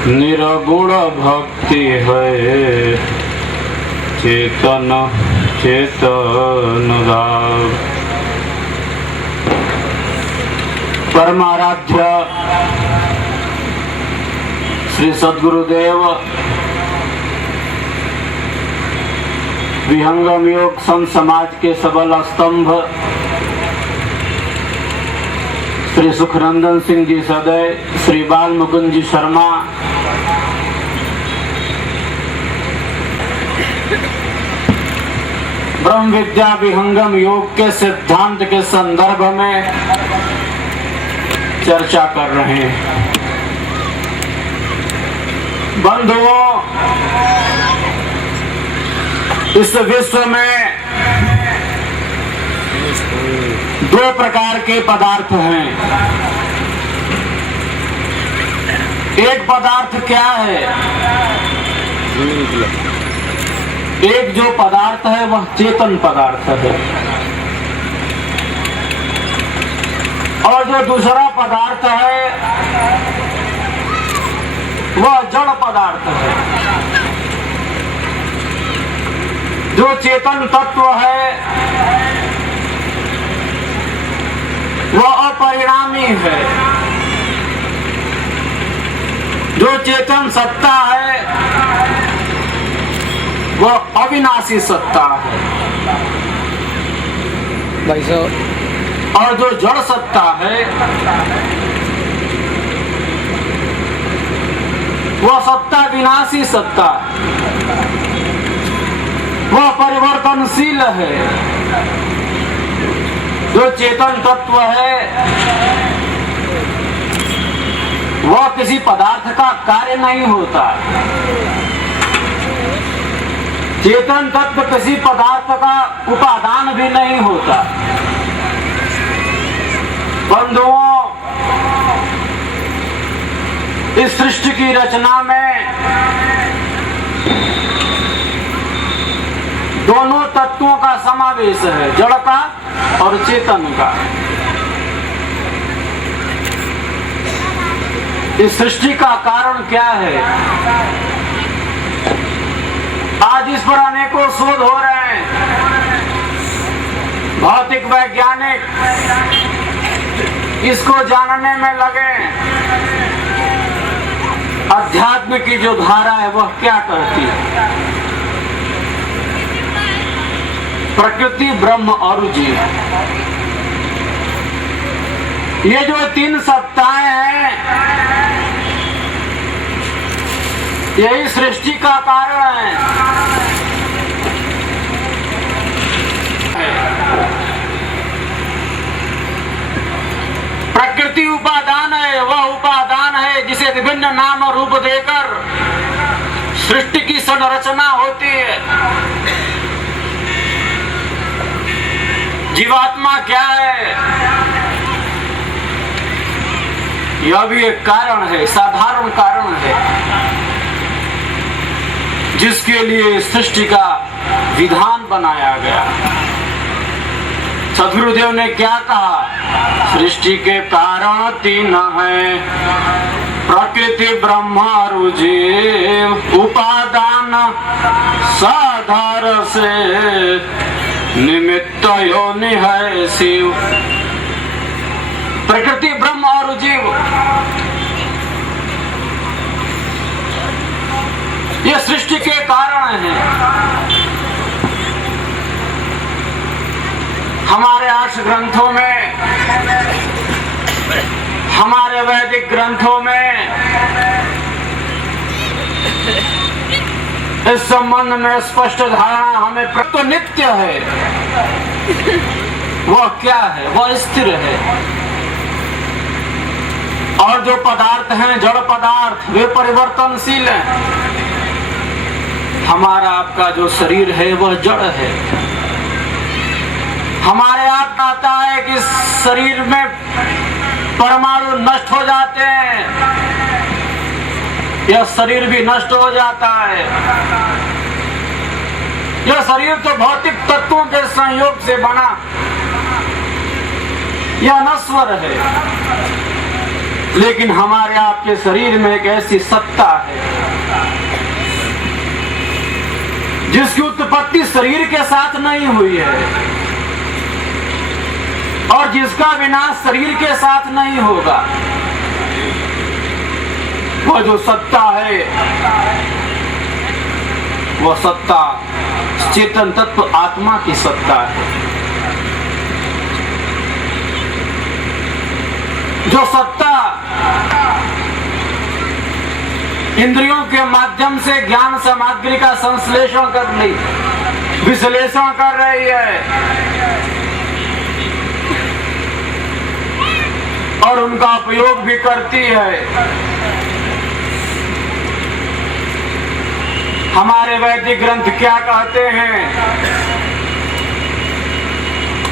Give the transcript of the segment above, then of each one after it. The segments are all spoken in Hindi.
निरगुण भक्ति है चेतन चेतन राग। परमाराध्य श्री सद्गुरुदेव विहंगम योग संत समाज के सबल स्तंभ श्री सुखनंदन सिंह जी सदय, श्री बाल मुकुंद जी शर्मा, ब्रह्म विद्या विहंगम योग के सिद्धांत के संदर्भ में चर्चा कर रहे हैं। बंधुओं, इस विश्व में दो प्रकार के पदार्थ हैं। एक पदार्थ क्या है? एक जो पदार्थ है वह चेतन पदार्थ है, और जो दूसरा पदार्थ है वह जड़ पदार्थ है। जो चेतन तत्व है वह अपरिणामी है। जो चेतन सत्ता है वह अविनाशी सत्ता है, भाई साहब। और जो जड़ सत्ता है वह सत्ता विनाशी सत्ता, वह परिवर्तनशील है। जो चेतन तत्व है वह किसी पदार्थ का कार्य नहीं होता। चेतन तत्व किसी पदार्थ का उपादान भी नहीं होता। बंधुओं, इस सृष्टि की रचना में दोनों तत्वों का समावेश है, जड़ का और चेतन का। इस सृष्टि का कारण क्या है? आज इस पर अनेकों शोध हो रहे हैं। भौतिक वैज्ञानिक इसको जानने में लगे। अध्यात्म की जो धारा है वह क्या करती है? प्रकृति, ब्रह्म और जीव, ये जो तीन सत्ताएं हैं यही सृष्टि का कारण है। प्रकृति उपादान है, वह उपादान है जिसे विभिन्न नाम और रूप देकर सृष्टि की संरचना होती है। जीवात्मा क्या है? यह भी एक कारण है, साधारण कारण है, जिसके लिए सृष्टि का विधान बनाया गया। सद्गुरुदेव ने क्या कहा? सृष्टि के कारण तीन हैं, प्रकृति, ब्रह्म और जीव। उपादान साधार से निमित्त योनि है शिव। प्रकृति, ब्रह्म और जीव, ये सृष्टि के कारण हैं। हमारे 8 ग्रंथों में, हमारे वैदिक ग्रंथों में इस संबंध में स्पष्ट धारणा हमें तो नित्य है। वह क्या है? वह स्थिर है। और जो पदार्थ हैं, जड़ पदार्थ, वे परिवर्तनशील हैं। हमारा आपका जो शरीर है वह जड़ है। हमारे आप आता है कि शरीर में परमाणु नष्ट हो जाते हैं, यह शरीर भी नष्ट हो जाता है। यह शरीर तो भौतिक तत्वों के संयोग से बना, यह नश्वर है। लेकिन हमारे आपके शरीर में एक ऐसी सत्ता है जिसकी उत्पत्ति शरीर के साथ नहीं हुई है और जिसका विनाश शरीर के साथ नहीं होगा। वह जो सत्ता है वह सत्ता चेतन तत्व आत्मा की सत्ता है। जो सत्ता इंद्रियों के माध्यम से ज्ञान सामग्री का संश्लेषण कर रही, विश्लेषण कर रही है और उनका उपयोग भी करती है। हमारे वैदिक ग्रंथ क्या कहते हैं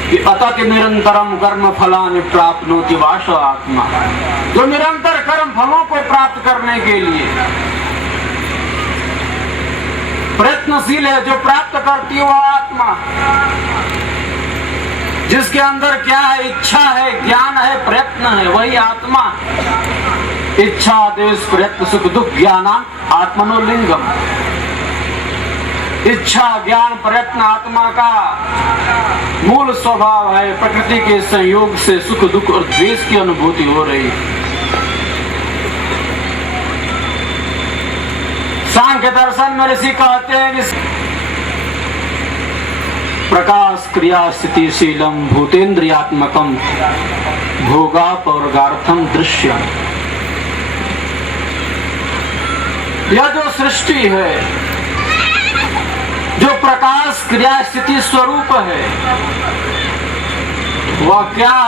कि अतत निरंतरम कर्म फलानि प्राप्नोति वास आत्मा। जो निरंतर कर्म फलों को प्राप्त करने के लिए प्रयत्नशील है, जो प्राप्त करती है वह आत्मा, जिसके अंदर क्या है, इच्छा है, ज्ञान है, प्रयत्न है, वही आत्मा। इच्छा देश प्रयत्न सुख दुख ज्ञानान आत्मनोलिंगम। इच्छा ज्ञान प्रयत्न आत्मा का मूल स्वभाव है। प्रकृति के संयोग से सुख दुख और द्वेष की अनुभूति हो रही। सांख्य दर्शन में ऋषि कहते हैं कि प्रकाश क्रिया स्थितिशीलम भूतेन्द्रियात्मकम भोगापवर्गार्थम दृश्यम। यह जो सृष्टि है, जो प्रकाश क्रिया स्थिति स्वरूप है, वह क्या है?